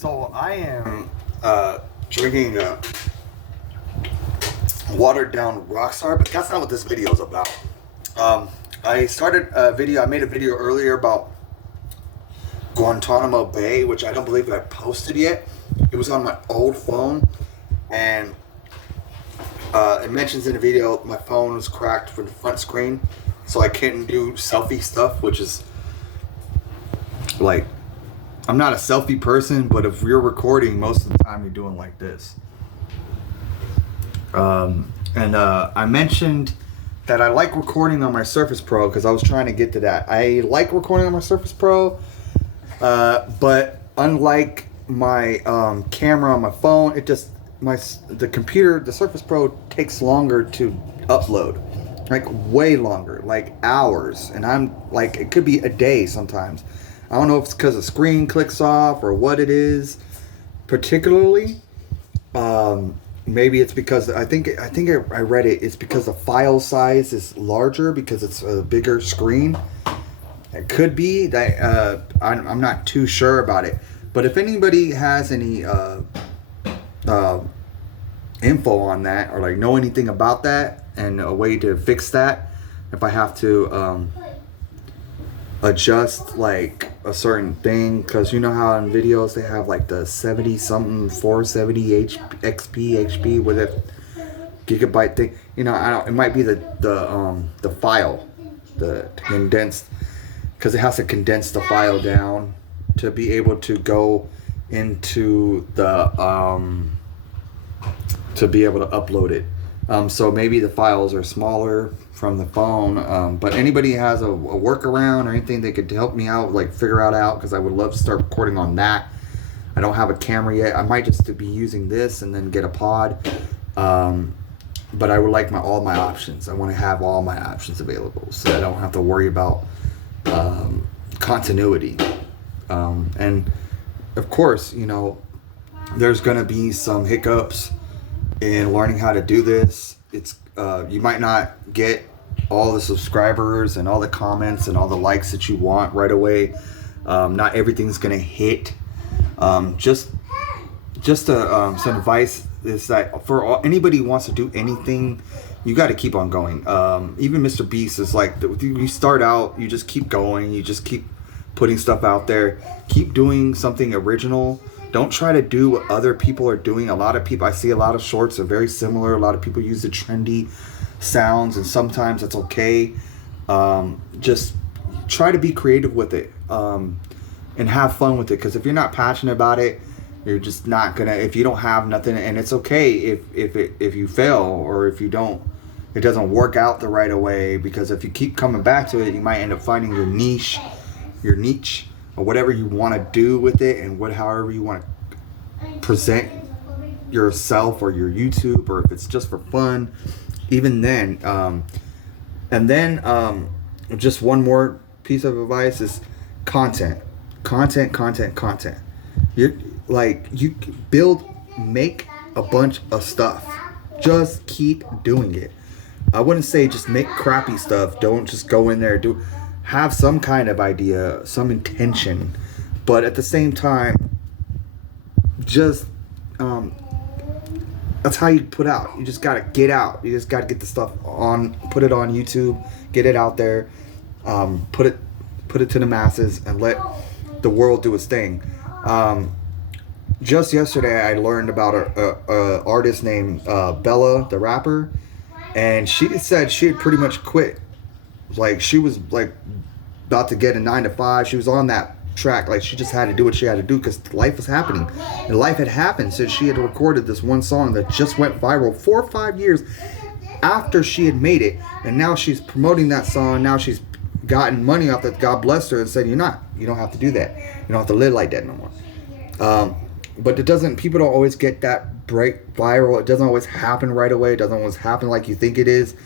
So I am drinking watered down Rockstar, but that's not what this video is about. I made a video earlier about Guantanamo Bay, which I don't believe I posted yet. It was on my old phone, and it mentions in the video my phone was cracked from the front screen, so I can't do selfie stuff, which is like, I'm not a selfie person, but if you're recording, most of the time you're doing like this. I mentioned that I like recording on my Surface Pro because I was trying to get to that. I like recording on my Surface Pro, but unlike my camera on my phone, the computer, the Surface Pro takes longer to upload, like way longer, like hours, and I'm like, it could be a day sometimes. I don't know if it's because the screen clicks off or what it is particularly. Maybe it's because I read it. It's because the file size is larger because it's a bigger screen. It could be that. I'm not too sure about it. But if anybody has any info on that, or like know anything about that and a way to fix that, if I have to adjust like a certain thing, because you know how in videos they have like the 70 something 470 XP with a gigabyte thing, you know, it might be the file, the condensed, because it has to condense the file down to be able to go into the to be able to upload it. So maybe the files are smaller from the phone, but anybody has a workaround or anything that could help me out, like figure out, because I would love to start recording on that. I don't have a camera yet. I might just be using this and then get a pod, but I would like all my options. I want to have all my options available so I don't have to worry about continuity. And of course, you know, there's gonna be some hiccups in learning how to do this. It's you might not get all the subscribers and all the comments and all the likes that you want right away. Not everything's gonna hit. Just some advice is that for anybody who wants to do anything, you got to keep on going. Even Mr. Beast is like, you start out, you just keep going, you just keep putting stuff out there, keep doing something original. Don't try to do what other people are doing. I see a lot of shorts are very similar. A lot of people use the trendy sounds, and sometimes that's okay. Just try to be creative with it, and have fun with it. Because if you're not passionate about it, you're just not gonna. If you don't have nothing, and it's okay if you fail, or if it doesn't work out the right away. Because if you keep coming back to it, you might end up finding your niche, or whatever you want to do with it, and however you want to present yourself or your YouTube, or if it's just for fun. Even then, and then just one more piece of advice is content. You make a bunch of stuff. Just keep doing it. I wouldn't say just make crappy stuff. Don't just go in there and have some kind of idea, some intention, but at the same time, just that's how you put out. You just gotta get out. You just gotta get the stuff on, put it on YouTube, get it out there, put it to the masses, and let the world do its thing. Just yesterday, I learned about a artist named Bella, the rapper, and she said she had pretty much quit. Like, she was like about to get a 9-to-5. She was on that track. Like, she just had to do what she had to do because life was happening. And life had happened since she had recorded this one song that just went viral 4 or 5 years after she had made it. And now she's promoting that song. Now she's gotten money off that. God blessed her and said, you don't have to do that. You don't have to live like that no more. But people don't always get that break viral. It doesn't always happen right away. It doesn't always happen like you think it is.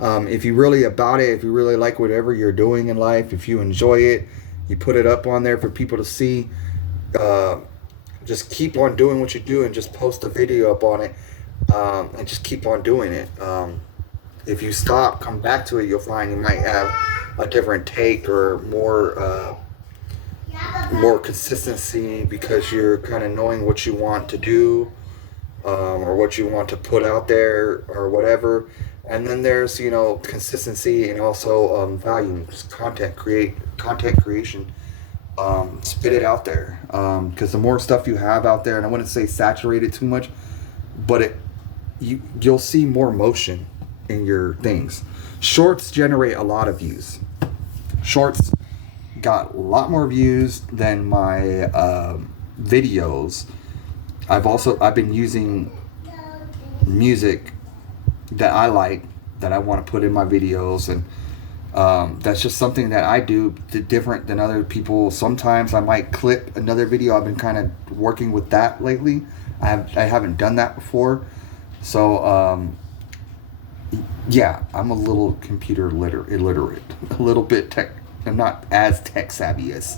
If you really about it, if you really like whatever you're doing in life, if you enjoy it, you put it up on there for people to see. Just keep on doing what you do and just post a video up on it, and just keep on doing it. If you stop, come back to it, you'll find you might have a different take or more more consistency because you're kind of knowing what you want to do, or what you want to put out there or whatever. And then there's, consistency and also value, just content creation. Spit it out there, because the more stuff you have out there, and I wouldn't say saturate it too much, but you'll see more motion in your things. Shorts generate a lot of views. Shorts got a lot more views than my videos. I've been using music that I like, that I want to put in my videos, and that's just something that I do different than other people. Sometimes I might clip another video. I've been kind of working with that lately. I haven't done that before, so yeah, I'm a little computer illiterate, a little bit tech. I'm not as tech savvy as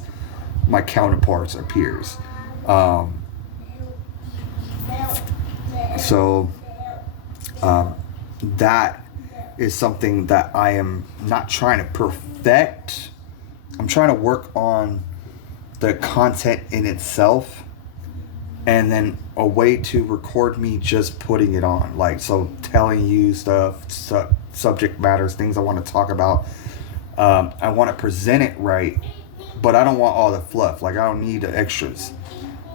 my counterparts or peers. So that is something that I am not trying to perfect. I'm trying to work on the content in itself, and then a way to record me just putting it on, like, so telling you stuff, subject matters, things I want to talk about. I want to present it right, but I don't want all the fluff. Like, I don't need the extras.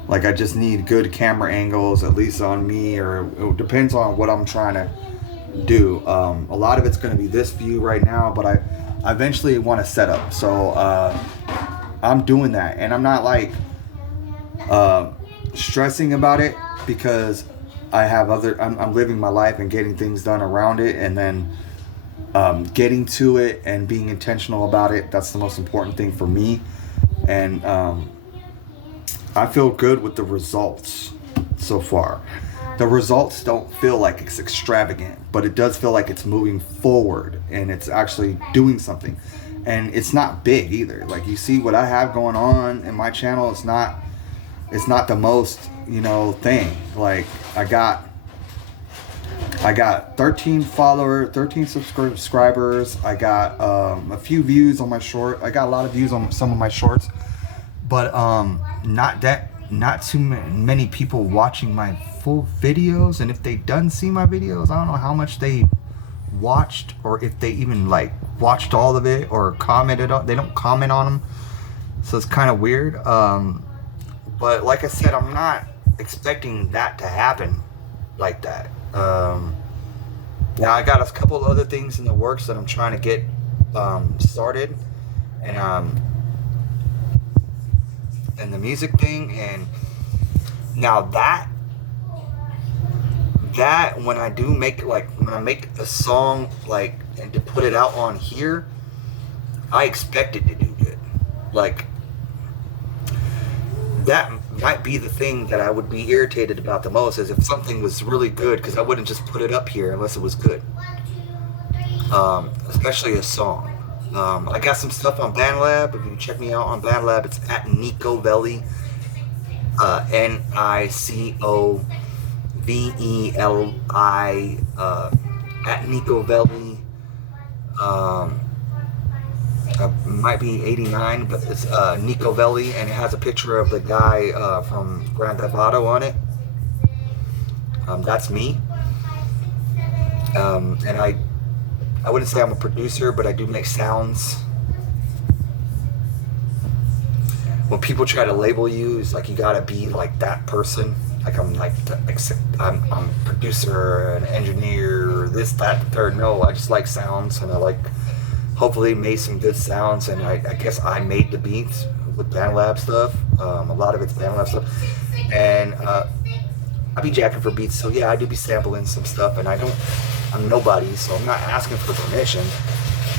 Like, I just need good camera angles, at least on me, or it depends on what I'm trying to do. A lot of it's going to be this view right now, but I eventually want to set up. So I'm doing that, and I'm not like stressing about it, because I'm living my life and getting things done around it, and then getting to it and being intentional about it. That's the most important thing for me. And I feel good with the results so far. The results don't feel like it's extravagant, but it does feel like it's moving forward and it's actually doing something. And it's not big either. Like, you see what I have going on in my channel, it's not the most, thing. Like, I got 13 subscribers. I got a few views on my short. I got a lot of views on some of my shorts, but not too many people watching my full videos. And if they done see my videos, I don't know how much they watched, or if they even watched all of it or commented on. They don't comment on them, so it's kind of weird. But like I said, I'm not expecting that to happen like that. Now I got a couple of other things in the works that I'm trying to get started, and the music thing. And now that when I do when I make a song, and to put it out on here, I expect it to do good. That might be the thing that I would be irritated about the most, is if something was really good, because I wouldn't just put it up here unless it was good. Especially a song. I got some stuff on BandLab. If you check me out on BandLab, it's at Nicoveli, Nicoveli, at Nicoveli. Might be 89, but it's Nicoveli, and it has a picture of the guy from Grand Theft Auto on it. That's me. And I wouldn't say I'm a producer, but I do make sounds. When people try to label you, it's like you gotta be like that person. Like, I'm a producer, an engineer, this, that, the third. No, I just like sounds, and I hopefully made some good sounds, and I guess I made the beats with BandLab stuff. A lot of it's BandLab stuff, and I be jacking for beats. So yeah, I do be sampling some stuff, and I'm nobody, so I'm not asking for permission.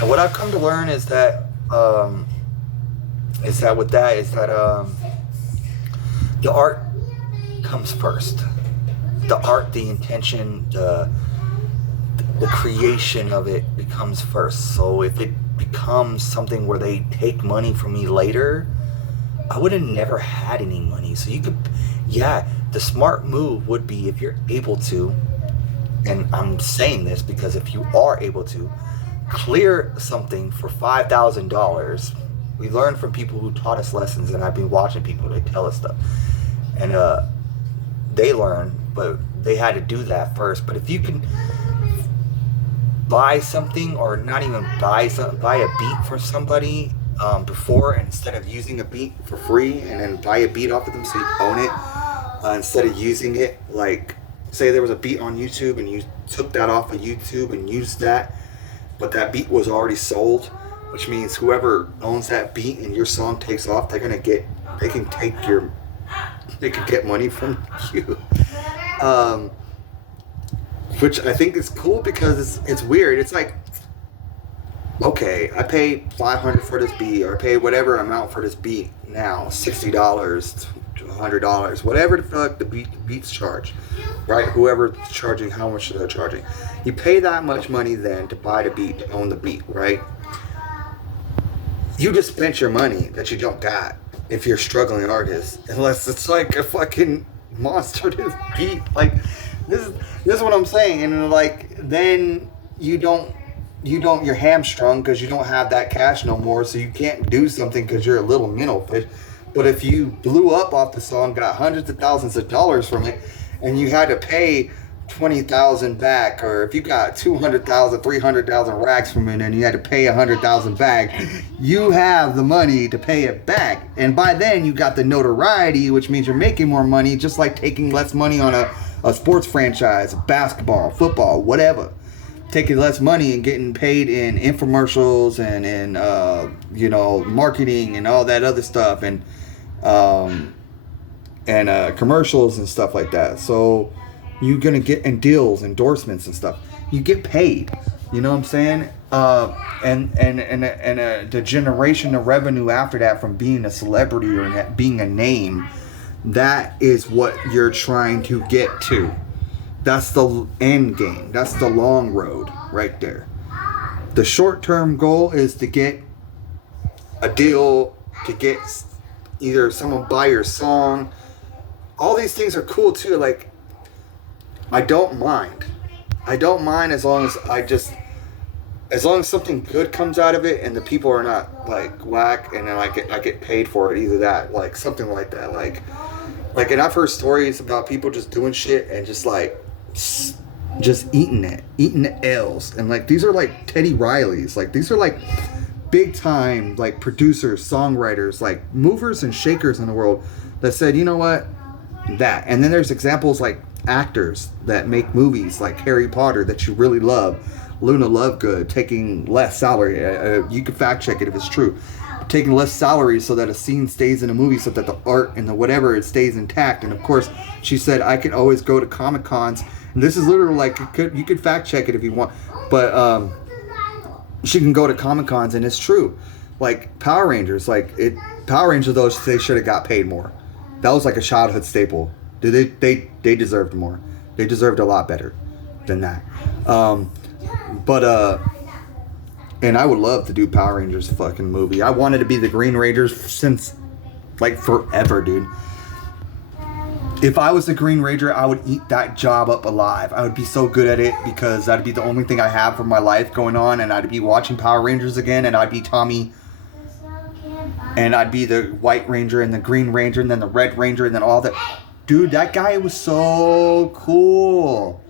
And what I've come to learn is that the art comes first. The art, the intention, the creation of it becomes first. So if it becomes something where they take money from me later, I would have never had any money. So the smart move would be, if you're able to, and I'm saying this because if you are able to, clear something for $5,000 We learn from people who taught us lessons, and I've been watching people that tell us stuff. And they learn, but they had to do that first. But if you can buy something, or not even buy a beat from somebody before, instead of using a beat for free, and then buy a beat off of them so you own it, instead of using it, like say there was a beat on YouTube and you took that off of YouTube and used that, but that beat was already sold, which means whoever owns that beat and your song takes off, they can get money from you. Which I think is cool, because it's weird. It's like, okay, I paid $500 for this beat, or I paid whatever amount for this beat now, $60 to $100, whatever the fuck the beats charge, right? Whoever's charging, how much they're charging. You pay that much money then to buy the beat, to own the beat, right? You just spent your money that you don't got if you're a struggling artist, unless it's like a fucking monster to beat. Like, this is what I'm saying. And like, then you're hamstrung because you don't have that cash no more, so you can't do something because you're a little minnow fish. But if you blew up off the song, got hundreds of thousands of dollars from it, and you had to pay 20,000 back, or if you got 200,000, 300,000 racks from it and you had to pay 100,000 back, you have the money to pay it back. And by then you got the notoriety, which means you're making more money, just like taking less money on a sports franchise, basketball, football, whatever. Taking less money and getting paid in infomercials and in marketing and all that other stuff, and commercials and stuff like that. So you're gonna get in deals, endorsements and stuff. You get paid. You know what I'm saying? And the generation of revenue after that from being a celebrity or being a name, that is what you're trying to get to. That's the end game. That's the long road right there. The short-term goal is to get a deal, to get either someone buy your song. All these things are cool too. Like, I don't mind as long as something good comes out of it and the people are not like whack, and then I get paid for it. Either that, like something like that, like, and I've heard stories about people just doing shit and just eating the L's, and like these are like Teddy Riley's, like these are like big time like producers, songwriters, like movers and shakers in the world that said, you know what, that. And then there's examples like actors that make movies like Harry Potter that you really love, Luna Lovegood, taking less salary. You can fact check it if it's true. Taking less salary so that a scene stays in a movie, so that the art and the whatever, it stays intact. And of course, she said, I can always go to Comic Cons. And this is literally like, you could fact check it if you want, but she can go to Comic Cons, and it's true. Like Power Rangers, Power Rangers, though, they should have got paid more. That was like a childhood staple. They deserved more. They deserved a lot better than that. And I would love to do Power Rangers fucking movie. I wanted to be the Green Rangers since like forever, dude. If I was the Green Ranger, I would eat that job up alive. I would be so good at it, because that'd be the only thing I have for my life going on, and I'd be watching Power Rangers again, and I'd be Tommy, and I'd be the White Ranger and the Green Ranger and then the Red Ranger and then all that. Dude, that guy was so cool.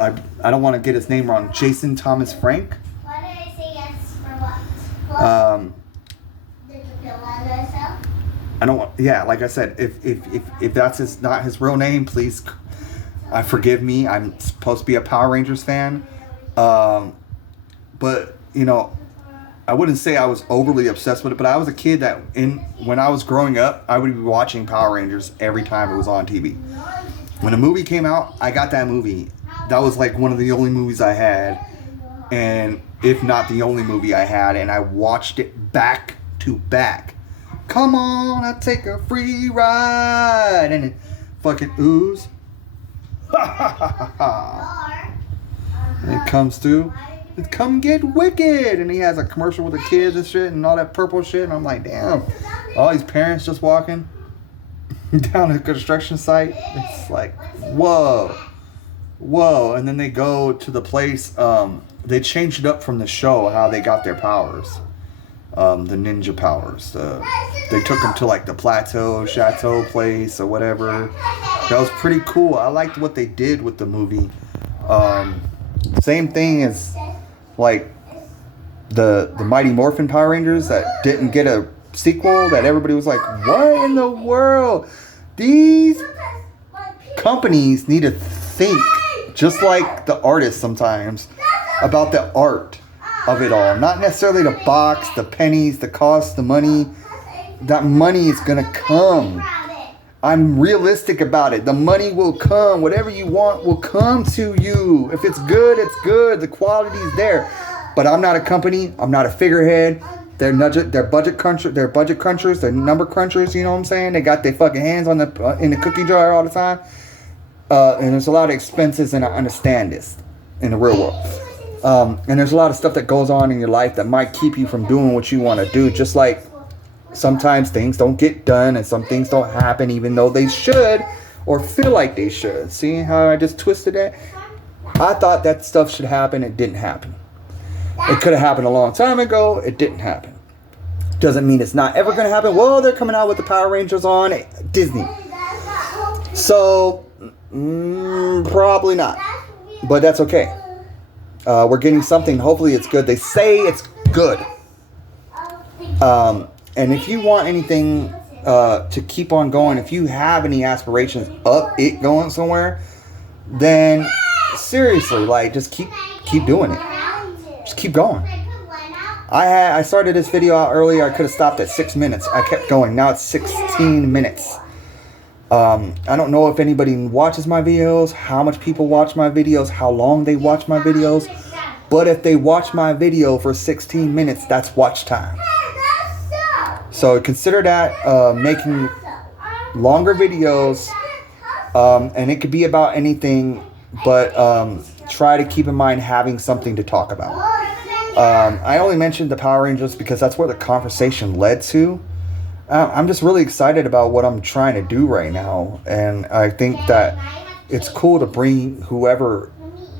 I don't want to get his name wrong. Jason Thomas Frank. Why did I say yes for what? Did you feel that yourself? I don't want. Yeah, like I said, if that's not his real name, please, forgive me. I'm supposed to be a Power Rangers fan, but I wouldn't say I was overly obsessed with it. But I was a kid that when I was growing up, I would be watching Power Rangers every time it was on TV. When a movie came out, I got that movie. That was like one of the only movies I had, and if not the only movie I had, and I watched it back to back. Come on, I take a free ride, and it fucking ooze. Ha ha ha ha. And it comes through. Come get wicked, and he has a commercial with the kids and shit and all that purple shit, and I'm like, damn, all these parents just walking down a construction site. It's like, whoa, and then they go to the place they changed it up from the show how they got their powers, the ninja powers. They took them to like the plateau, chateau place or whatever. That was pretty cool. I liked what they did with the movie. Same thing as like the Mighty Morphin Power Rangers that didn't get a sequel. That everybody was like, "What in the world?" These companies need to think just like the artists sometimes about the art of it all. Not necessarily the box, the pennies, the cost, the money. That money is gonna come. I'm realistic about it. The money will come. Whatever you want will come to you. If it's good, it's good. The quality is there. But I'm not a company. I'm not a figurehead. They're budget crunchers. They're budget crunchers. They're number crunchers. You know what I'm saying? They got their fucking hands on the in the cookie jar all the time. And there's a lot of expenses, and I understand this in the real world. And there's a lot of stuff that goes on in your life that might keep you from doing what you want to do. Just like sometimes things don't get done and some things don't happen even though they should or feel like they should. See how I just twisted that? I thought that stuff should happen. It didn't happen. It could have happened a long time ago. It didn't happen. Doesn't mean it's not ever going to happen. Well, they're coming out with the Power Rangers on Disney. So, probably not. But that's okay. We're getting something. Hopefully it's good. They say it's good. And if you want anything to keep on going, if you have any aspirations of it going somewhere, then seriously, like, just keep doing it. Just keep going. I started this video out earlier. I could have stopped at 6 minutes. I kept going. Now it's 16 minutes. I don't know if anybody watches my videos, how much people watch my videos, how long they watch my videos. But if they watch my video for 16 minutes, that's watch time. So consider that making longer videos, and it could be about anything, but try to keep in mind having something to talk about. I only mentioned the Power Rangers because that's where the conversation led to. I'm just really excited about what I'm trying to do right now, and I think that it's cool to bring whoever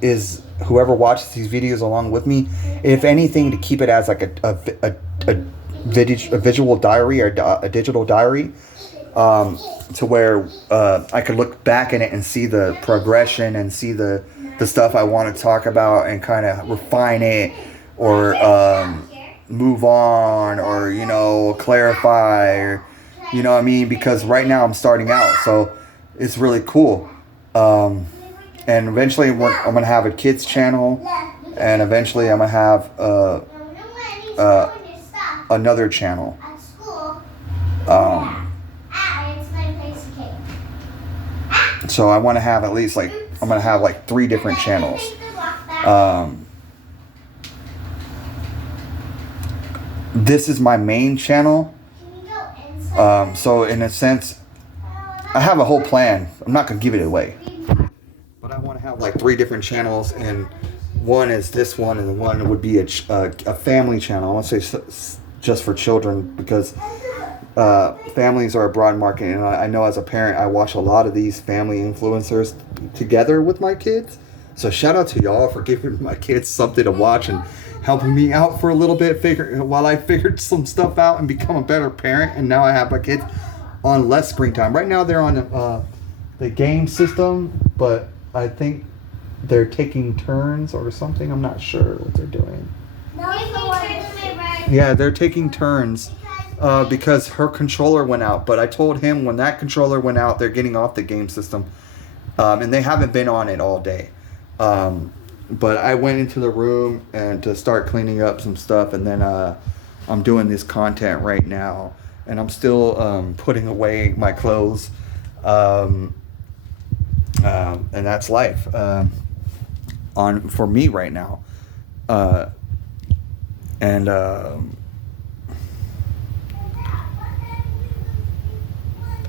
watches these videos along with me, if anything, to keep it as like a visual diary or a digital diary, to where I could look back in it and see the progression and see the stuff I want to talk about and kind of refine it or move on or, you know, clarify or, you know what I mean? Because right now I'm starting out, so it's really cool. And eventually I'm going to have a kids channel, and eventually I'm going to have another channel. So I want to have at least like, I'm going to have like 3 different channels. This is my main channel. So in a sense, I have a whole plan. I'm not going to give it away. But I want to have like 3 different channels, and one is this one, and one would be a family channel. I want to say just for children, because families are a broad market, and I know as a parent I watch a lot of these family influencers together with my kids. So shout out to y'all for giving my kids something to watch and helping me out for a little bit while I figured some stuff out and become a better parent. And now I have my kids on less screen time. Right now they're on the game system, but I think they're taking turns or something. I'm not sure what they're doing. Yeah, they're taking turns because her controller went out. But I told him when that controller went out, they're getting off the game system. And they haven't been on it all day. But I went into the room and to start cleaning up some stuff, and then I'm doing this content right now, and I'm still putting away my clothes, and that's life for me right now. And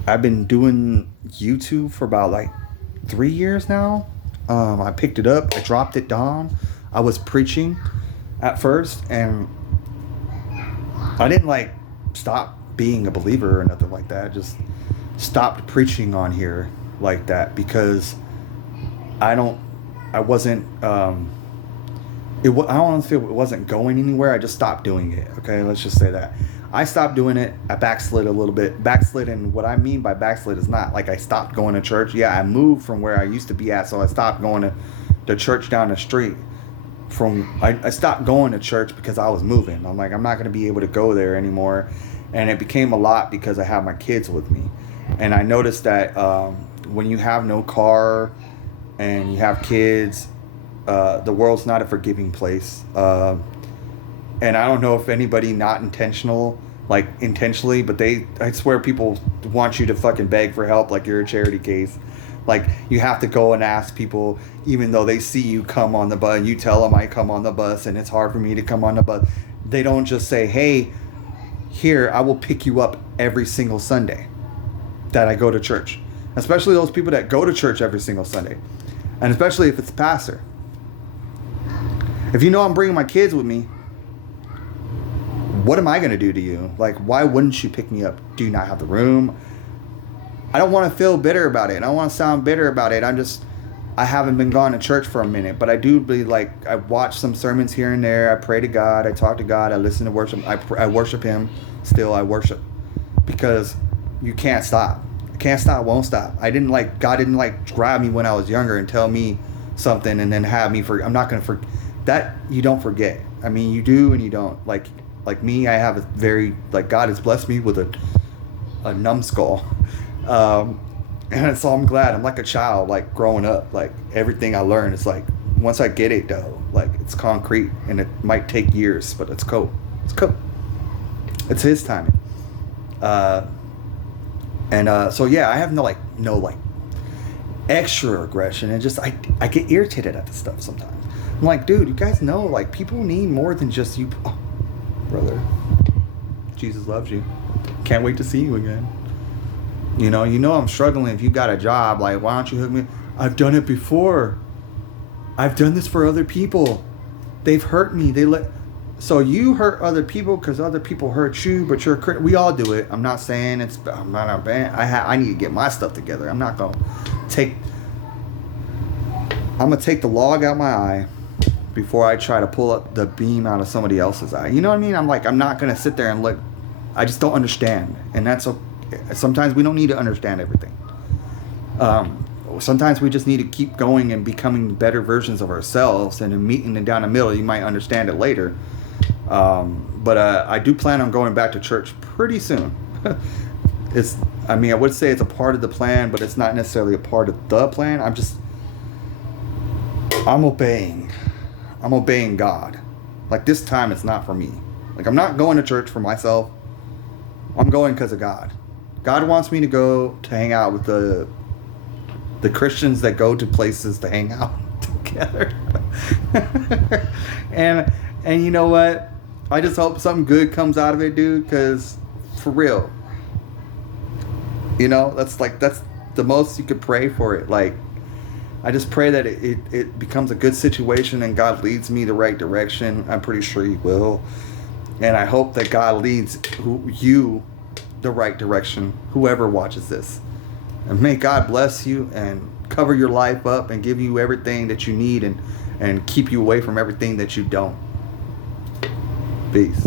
I've been doing YouTube for about like 3 years now. I picked it up, I dropped it down. I was preaching at first, and I didn't like stop being a believer or nothing like that. I just stopped preaching on here like that because I wasn't I don't feel it wasn't going anywhere. I just stopped doing it. Okay, let's just say that. I stopped doing it. I backslid a little bit. Backslid, and what I mean by backslid is not like I stopped going to church. Yeah, I moved from where I used to be at, so I stopped going to the church down the street. I stopped going to church because I was moving. I'm like, I'm not going to be able to go there anymore. And it became a lot because I have my kids with me. And I noticed that when you have no car and you have kids, the world's not a forgiving place. And I don't know if anybody not intentionally, but I swear people want you to fucking beg for help like you're a charity case. Like, you have to go and ask people, even though they see you come on the bus, and you tell them I come on the bus and it's hard for me to come on the bus. They don't just say, hey, here, I will pick you up every single Sunday that I go to church. Especially those people that go to church every single Sunday. And especially if it's a pastor. If you know I'm bringing my kids with me, what am I going to do to you? Like, why wouldn't you pick me up? Do you not have the room? I don't want to feel bitter about it. I don't want to sound bitter about it. I haven't been gone to church for a minute, but I do believe, like, I watch some sermons here and there. I pray to God. I talk to God. I listen to worship. I worship Him. Still, I worship, because you can't stop. I can't stop. Won't stop. God didn't grab me when I was younger and tell me something and then have me I'm not going to forget that. You don't forget. I mean, you do and you don't. Like me, I have a very, God has blessed me with a numbskull. And so I'm glad. I'm like a child, like, growing up. Like, everything I learn is like, once I get it, though, like, it's concrete, and it might take years, but it's cool. It's cool. It's His timing. So yeah, I have no extra aggression, and just I get irritated at this stuff sometimes. I'm like, dude, you guys know, like, people need more than just you. Oh, brother, Jesus loves you. Can't wait to see you again. You know I'm struggling. If you got a job, like, why don't you hook me? I've done it before. I've done this for other people. They've hurt me. So you hurt other people because other people hurt you, but we all do it. I'm not saying I'm not a band. I need to get my stuff together. I'm gonna take the log out my eye before I try to pull up the beam out of somebody else's eye. You know what I mean? I'm not gonna sit there and look. I just don't understand, and that's okay. Sometimes we don't need to understand everything. Sometimes we just need to keep going and becoming better versions of ourselves, and in meeting them down the middle, you might understand it later. But I do plan on going back to church pretty soon. I would say it's a part of the plan, but it's not necessarily a part of the plan. I'm obeying God. Like, this time it's not for me. Like, I'm not going to church for myself. I'm going because of God. God wants me to go to hang out with the Christians that go to places to hang out together. and you know what? I just hope something good comes out of it, dude, because for real. That's the most you could pray for it. Like, I just pray that it becomes a good situation and God leads me the right direction. I'm pretty sure He will. And I hope that God leads you the right direction, whoever watches this. And may God bless you and cover your life up and give you everything that you need, and keep you away from everything that you don't. Peace.